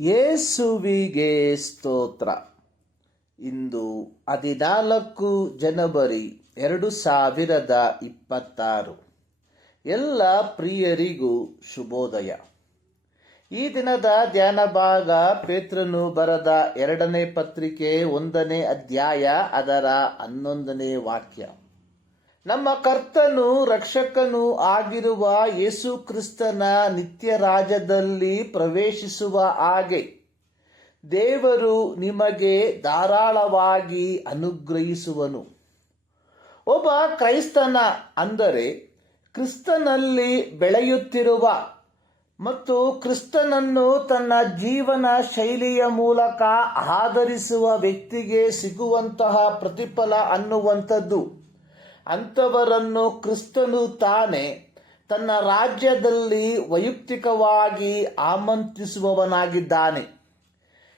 ಯೇಸುವಿಗೆ ಸ್ತೋತ್ರ. ಇಂದು 14 ಜನವರಿ 2026. ಎಲ್ಲ ಪ್ರಿಯರಿಗೂ ಶುಭೋದಯ. ಈ ದಿನದ ಧ್ಯಾನ ಭಾಗ ಪೇತ್ರನು ಬರೆದ 2ನೇ ಪತ್ರಿಕೆ 1ನೇ ಅಧ್ಯಾಯ ಅದರ 11ನೇ ವಾಕ್ಯ. ನಮ್ಮ ಕರ್ತನು ರಕ್ಷಕನೂ ಆಗಿರುವ ಯೇಸು ಕ್ರಿಸ್ತನ ನಿತ್ಯ ರಾಜ್ಯದಲ್ಲಿ ಪ್ರವೇಶಿಸುವ ಹಾಗೆ ದೇವರು ನಿಮಗೆ ಧಾರಾಳವಾಗಿ ಅನುಗ್ರಹಿಸುವನು. ಒಬ್ಬ ಕ್ರೈಸ್ತನ ಅಂದರೆ ಕ್ರಿಸ್ತನಲ್ಲಿ ಬೆಳೆಯುತ್ತಿರುವ ಮತ್ತು ಕ್ರಿಸ್ತನನ್ನು ತನ್ನ ಜೀವನ ಶೈಲಿಯ ಮೂಲಕ ಆಧರಿಸುವ ವ್ಯಕ್ತಿಗೆ ಸಿಗುವಂತಹ ಪ್ರತಿಫಲ ಅನ್ನುವಂಥದ್ದು, ಅಂಥವರನ್ನು ಕ್ರಿಸ್ತನು ತಾನೇ ತನ್ನ ರಾಜ್ಯದಲ್ಲಿ ವೈಯಕ್ತಿಕವಾಗಿ ಆಮಂತ್ರಿಸುವವನಾಗಿದ್ದಾನೆ.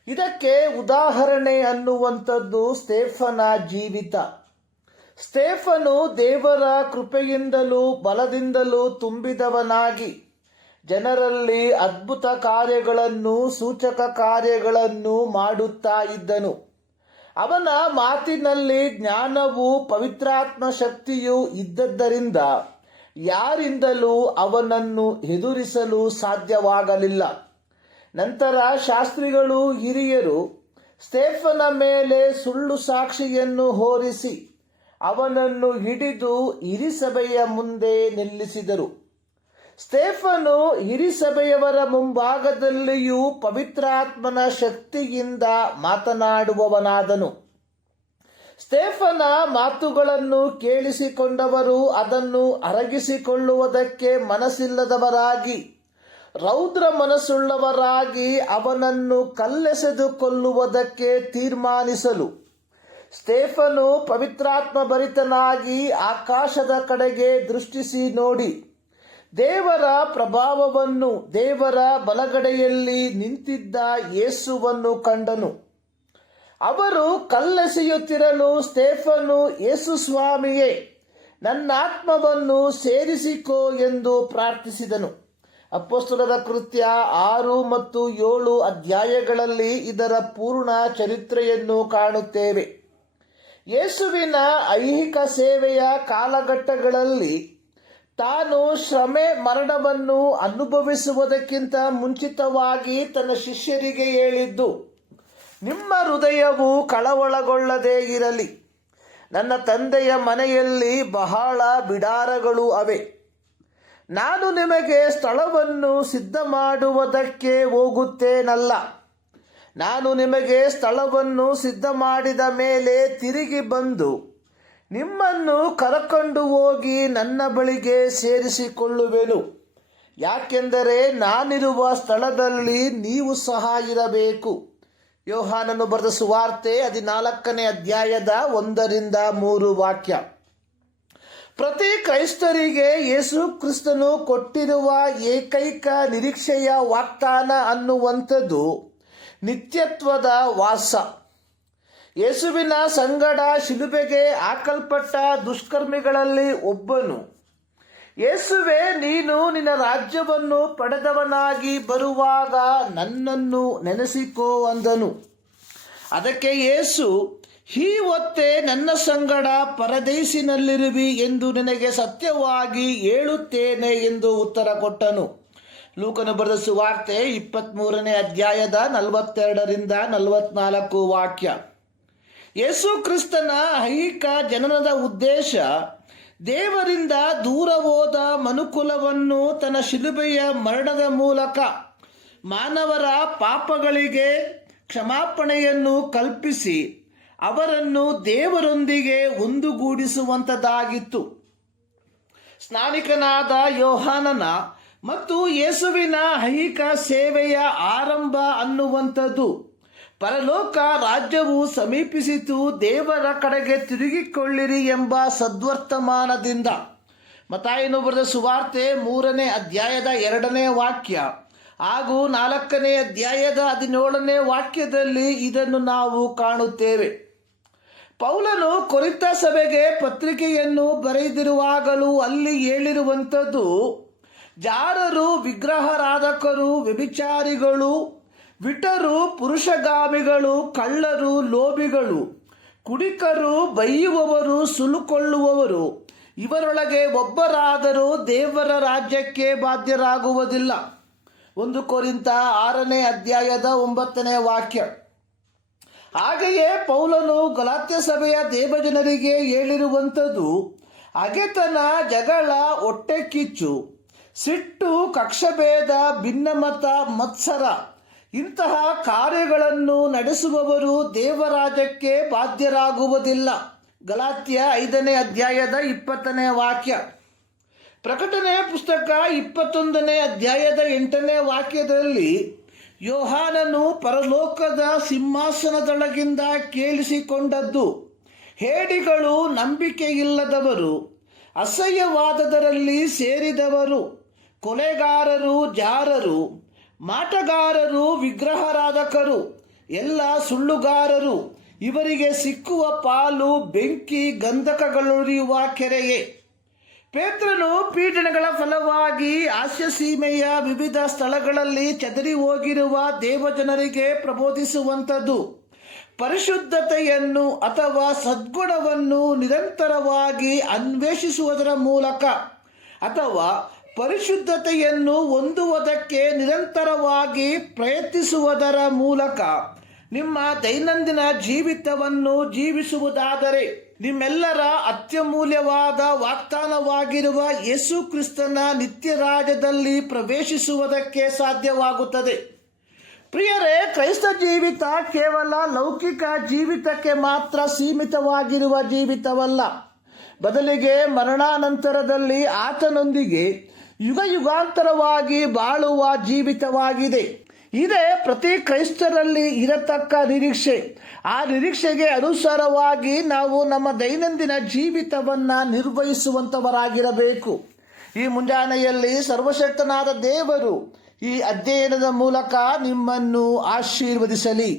ಇದಕ್ಕೆ ಉದಾಹರಣೆ ಅನ್ನುವಂಥದ್ದು ಸ್ಟೇಫನ ಜೀವಿತ. ಸ್ಟೇಫನು ದೇವರ ಕೃಪೆಯಿಂದಲೂ ಬಲದಿಂದಲೂ ತುಂಬಿದವನಾಗಿ ಜನರಲ್ಲಿ ಅದ್ಭುತ ಕಾರ್ಯಗಳನ್ನು, ಸೂಚಕ ಕಾರ್ಯಗಳನ್ನು ಮಾಡುತ್ತಾ ಇದ್ದನು. ಅವನ ಮಾತಿನಲ್ಲಿ ಜ್ಞಾನವೂ ಪವಿತ್ರಾತ್ಮ ಶಕ್ತಿಯೂ ಇದ್ದದ್ದರಿಂದ ಯಾರಿಂದಲೂ ಅವನನ್ನು ಎದುರಿಸಲು ಸಾಧ್ಯವಾಗಲಿಲ್ಲ. ನಂತರ ಶಾಸ್ತ್ರಿಗಳು, ಹಿರಿಯರು ಸ್ಟೇಫನ ಮೇಲೆ ಸುಳ್ಳು ಸಾಕ್ಷಿಯನ್ನು ಹೊರಿಸಿ ಅವನನ್ನು ಹಿಡಿದು ಹಿರಿಸಭೆಯ ಮುಂದೆ ನಿಲ್ಲಿಸಿದರು. ಸ್ಟೇಫನು ಹಿರಿಸಭೆಯವರ ಮುಂಭಾಗದಲ್ಲಿಯೂ ಪವಿತ್ರಾತ್ಮನ ಶಕ್ತಿಯಿಂದ ಮಾತನಾಡುವವನಾದನು. ಸ್ಟೇಫನ ಮಾತುಗಳನ್ನು ಕೇಳಿಸಿಕೊಂಡವರು ಅದನ್ನು ಅರಗಿಸಿಕೊಳ್ಳುವುದಕ್ಕೆ ಮನಸ್ಸಿಲ್ಲದವರಾಗಿ, ರೌದ್ರ ಮನಸ್ಸುಳ್ಳವರಾಗಿ ಅವನನ್ನು ಕಲ್ಲೆಸೆದು ಕೊಲ್ಲುವುದಕ್ಕೆ ತೀರ್ಮಾನಿಸಲು ಸ್ಟೇಫನು ಪವಿತ್ರಾತ್ಮ ಭರಿತನಾಗಿ ಆಕಾಶದ ಕಡೆಗೆ ದೃಷ್ಟಿಸಿ ನೋಡಿ ದೇವರ ಪ್ರಭಾವವನ್ನು, ದೇವರ ಬಲಗಡೆಯಲ್ಲಿ ನಿಂತಿದ್ದ ಯೇಸುವನ್ನು ಕಂಡನು. ಅವರು ಕಲ್ಲೆಸೆಯುತ್ತಿರಲು ಸ್ಟೇಫನು, ಯೇಸು ಸ್ವಾಮಿಯೇ, ನನ್ನ ಆತ್ಮವನ್ನು ಸೇರಿಸಿಕೋ ಎಂದು ಪ್ರಾರ್ಥಿಸಿದನು. ಅಪೊಸ್ತಲರ ಕೃತ್ಯ 6 ಮತ್ತು 7 ಅಧ್ಯಾಯಗಳಲ್ಲಿ ಇದರ ಪೂರ್ಣ ಚರಿತ್ರೆಯನ್ನು ಕಾಣುತ್ತೇವೆ. ಯೇಸುವಿನ ಐಹಿಕ ಸೇವೆಯ ಕಾಲಘಟ್ಟಗಳಲ್ಲಿ ತಾನು ಶ್ರಮೆ ಮರಣವನ್ನು ಅನುಭವಿಸುವುದಕ್ಕಿಂತ ಮುಂಚಿತವಾಗಿ ತನ್ನ ಶಿಷ್ಯರಿಗೆ ಹೇಳಿದ್ದು, ನಿಮ್ಮ ಹೃದಯವು ಕಳವಳಗೊಳ್ಳದೇ ಇರಲಿ. ನನ್ನ ತಂದೆಯ ಮನೆಯಲ್ಲಿ ಬಹಳ ಬಿಡಾರಗಳು ಅವೆ. ನಾನು ನಿಮಗೆ ಸ್ಥಳವನ್ನು ಸಿದ್ಧ ಮಾಡುವುದಕ್ಕೆ ಹೋಗುತ್ತೇನಲ್ಲ. ನಾನು ನಿಮಗೆ ಸ್ಥಳವನ್ನು ಸಿದ್ಧ ಮಾಡಿದ ಮೇಲೆ ತಿರುಗಿ ಬಂದು ನಿಮ್ಮನ್ನು ಕರಕೊಂಡು ಹೋಗಿ ನನ್ನ ಬಳಿಗೆ ಸೇರಿಸಿಕೊಳ್ಳುವೆನು. ಯಾಕೆಂದರೆ ನಾನಿರುವ ಸ್ಥಳದಲ್ಲಿ ನೀವು ಸಹ ಇರಬೇಕು. ಯೋಹಾನನು ಬರೆದ ಸುವಾರ್ತೆ 14ನೇ ಅಧ್ಯಾಯದ 1-3 ವಾಕ್ಯ. ಪ್ರತಿ ಕ್ರೈಸ್ತರಿಗೆ ಯೇಸು ಕ್ರಿಸ್ತನು ಕೊಟ್ಟಿರುವ ಏಕೈಕ ನಿರೀಕ್ಷೆಯ ವಾಗ್ದಾನ ಅನ್ನುವಂಥದ್ದು ನಿತ್ಯತ್ವದ ವಾಸ. ಯೇಸುವಿನ ಸಂಗಡ ಶಿಲುಬೆಗೆ ಹಾಕಲ್ಪಟ್ಟ ದುಷ್ಕರ್ಮಿಗಳಲ್ಲಿ ಒಬ್ಬನು, ಯೇಸುವೆ, ನೀನು ನಿನ್ನ ರಾಜ್ಯವನ್ನು ಪಡೆದವನಾಗಿ ಬರುವಾಗ ನನ್ನನ್ನು ನೆನೆಸಿಕೋ ಅಂದನು. ಅದಕ್ಕೆ ಯೇಸು, ಈ ಹೊತ್ತೇ ನನ್ನ ಸಂಗಡ ಪರದೇಶಿನಲ್ಲಿರುವಿ ಎಂದು ನಿನಗೆ ಸತ್ಯವಾಗಿ ಹೇಳುತ್ತೇನೆ ಎಂದು ಉತ್ತರ ಕೊಟ್ಟನು. ಲೂಕನು ಬರೆದ ಸುವಾರ್ತೆ 23ನೇ ಅಧ್ಯಾಯದ 42-44 ವಾಕ್ಯ. ಯೇಸು ಕ್ರಿಸ್ತನ ಐಹಿಕ ಜನನದ ಉದ್ದೇಶ ದೇವರಿಂದ ದೂರ ಹೋದ ಮನುಕುಲವನ್ನು ತನ್ನ ಶಿಲುಬೆಯ ಮರಣದ ಮೂಲಕ ಮಾನವರ ಪಾಪಗಳಿಗೆ ಕ್ಷಮಾಪಣೆಯನ್ನು ಕಲ್ಪಿಸಿ ಅವರನ್ನು ದೇವರೊಂದಿಗೆ ಒಂದುಗೂಡಿಸುವಂಥದ್ದಾಗಿತ್ತು. ಸ್ನಾನಿಕನಾದ ಯೋಹಾನನ ಮತ್ತು ಯೇಸುವಿನ ಐಹಿಕ ಸೇವೆಯ ಆರಂಭ ಅನ್ನುವಂಥದ್ದು ಪರಲೋಕ ರಾಜ್ಯವು ಸಮೀಪಿಸಿತು, ದೇವರ ಕಡೆಗೆ ತಿರುಗಿಕೊಳ್ಳಿರಿ ಎಂಬ ಸದ್ವರ್ತಮಾನದಿಂದ. ಮತ್ತಾಯನು ಬರೆದ ಸುವಾರ್ತೆ 3ನೇ ಅಧ್ಯಾಯದ 2ನೇ ವಾಕ್ಯ ಹಾಗೂ 4ನೇ ಅಧ್ಯಾಯದ 17ನೇ ವಾಕ್ಯದಲ್ಲಿ ಇದನ್ನು ನಾವು ಕಾಣುತ್ತೇವೆ. ಪೌಲನು ಕೊರಿಂಥ ಸಭೆಗೆ ಪತ್ರಿಕೆಯನ್ನು ಬರೆದಿರುವಾಗಲೂ ಅಲ್ಲಿ ಹೇಳಿರುವಂಥದ್ದು, ಜಾರರು, ವಿಗ್ರಹಾರಾಧಕರು, ವ್ಯಭಿಚಾರಿಗಳು, ವಿಟರು, ಪುರುಷಗಾಮಿಗಳು, ಕಳ್ಳರು, ಲೋಭಿಗಳು, ಕುಡಿಕರು, ಬೈಯುವವರು, ಸುಲುಕೊಳ್ಳುವವರು, ಇವರೊಳಗೆ ಒಬ್ಬರಾದರೂ ದೇವರ ರಾಜ್ಯಕ್ಕೆ ಬಾಧ್ಯರಾಗುವುದಿಲ್ಲ. 1 ಕೊರಿಂಥ 6ನೇ ಅಧ್ಯಾಯದ 9ನೇ ವಾಕ್ಯ. ಹಾಗೆಯೇ ಪೌಲನು ಗಲಾತ್ಯ ಸಭೆಯ ದೇವಜನರಿಗೆ ಹೇಳಿರುವಂಥದ್ದು ಹಗೆತನ, ಜಗಳ, ಹೊಟ್ಟೆಕಿಚ್ಚು, ಸಿಟ್ಟು, ಕಕ್ಷಭೇದ, ಭಿನ್ನಮತ, ಮತ್ಸರ ಇಂತಹ ಕಾರ್ಯಗಳನ್ನು ನಡೆಸುವವರು ದೇವರಾಜ್ಯಕ್ಕೆ ಬಾಧ್ಯರಾಗುವುದಿಲ್ಲ. ಗಲಾತ್ಯ 5ನೇ ಅಧ್ಯಾಯದ 20ನೇ ವಾಕ್ಯ. ಪ್ರಕಟಣೆ ಪುಸ್ತಕ 21ನೇ ಅಧ್ಯಾಯದ 8ನೇ ವಾಕ್ಯದಲ್ಲಿ ಯೋಹಾನನು ಪರಲೋಕದ ಸಿಂಹಾಸನದೊಳಗಿಂದ ಕೇಳಿಸಿಕೊಂಡದ್ದು, ಹೇಡಿಗಳು, ನಂಬಿಕೆಯಿಲ್ಲದವರು, ಅಸಹ್ಯವಾದದರಲ್ಲಿ ಸೇರಿದವರು, ಕೊಲೆಗಾರರು, ಜಾರರು, ಮಾಟಗಾರರು, ವಿಗ್ರಹಾರಾಧಕರು, ಎಲ್ಲ ಸುಳ್ಳುಗಾರರು, ಇವರಿಗೆ ಸಿಕ್ಕುವ ಪಾಲು ಬೆಂಕಿ, ಗಂಧಕಗಳುರಿಯುವ ಕೆರೆಯೇ. ಪೇತ್ರನು ಪೀಡನೆಗಳ ಫಲವಾಗಿ ಆಸ್ಯ ಸೀಮೆಯ ವಿವಿಧ ಸ್ಥಳಗಳಲ್ಲಿ ಚದರಿ ಹೋಗಿರುವ ದೇವಜನರಿಗೆ ಪ್ರಬೋಧಿಸುವಂಥದ್ದು ಪರಿಶುದ್ಧತೆಯನ್ನು ಅಥವಾ ಸದ್ಗುಣವನ್ನು ನಿರಂತರವಾಗಿ ಅನ್ವೇಷಿಸುವುದರ ಮೂಲಕ ಅಥವಾ ಪರಿಶುದ್ಧತೆಯನ್ನು ಹೊಂದುವುದಕ್ಕೆ ನಿರಂತರವಾಗಿ ಪ್ರಯತ್ನಿಸುವುದರ ಮೂಲಕ ನಿಮ್ಮ ದೈನಂದಿನ ಜೀವಿತವನ್ನು ಜೀವಿಸುವುದಾದರೆ ನಿಮ್ಮೆಲ್ಲರ ಅತ್ಯಮೂಲ್ಯವಾದ ವಾಗ್ದಾನವಾಗಿರುವ ಯೇಸು ಕ್ರಿಸ್ತನ ನಿತ್ಯ ರಾಜ್ಯದಲ್ಲಿ ಪ್ರವೇಶಿಸುವುದಕ್ಕೆ ಸಾಧ್ಯವಾಗುತ್ತದೆ. ಪ್ರಿಯರೇ, ಕ್ರೈಸ್ತ ಜೀವಿತ ಕೇವಲ ಲೌಕಿಕ ಜೀವಿತಕ್ಕೆ ಮಾತ್ರ ಸೀಮಿತವಾಗಿರುವ ಜೀವಿತವಲ್ಲ. ಬದಲಿಗೆ ಮರಣಾನಂತರದಲ್ಲಿ ಆತನೊಂದಿಗೆ ಯುಗಾಂತರವಾಗಿ ಬಾಳುವ ಜೀವಿತವಾಗಿದೆ. ಇದೇ ಪ್ರತಿ ಕ್ರೈಸ್ತರಲ್ಲಿ ಇರತಕ್ಕ ನಿರೀಕ್ಷೆ. ಆ ನಿರೀಕ್ಷೆಗೆ ಅನುಸಾರವಾಗಿ ನಾವು ನಮ್ಮ ದೈನಂದಿನ ಜೀವಿತವನ್ನು ನಿರ್ವಹಿಸುವಂಥವರಾಗಿರಬೇಕು. ಈ ಮುಂಜಾನೆಯಲ್ಲಿ ಸರ್ವಶಕ್ತನಾದ ದೇವರು ಈ ಅಧ್ಯಯನದ ಮೂಲಕ ನಿಮ್ಮನ್ನು ಆಶೀರ್ವದಿಸಲಿ.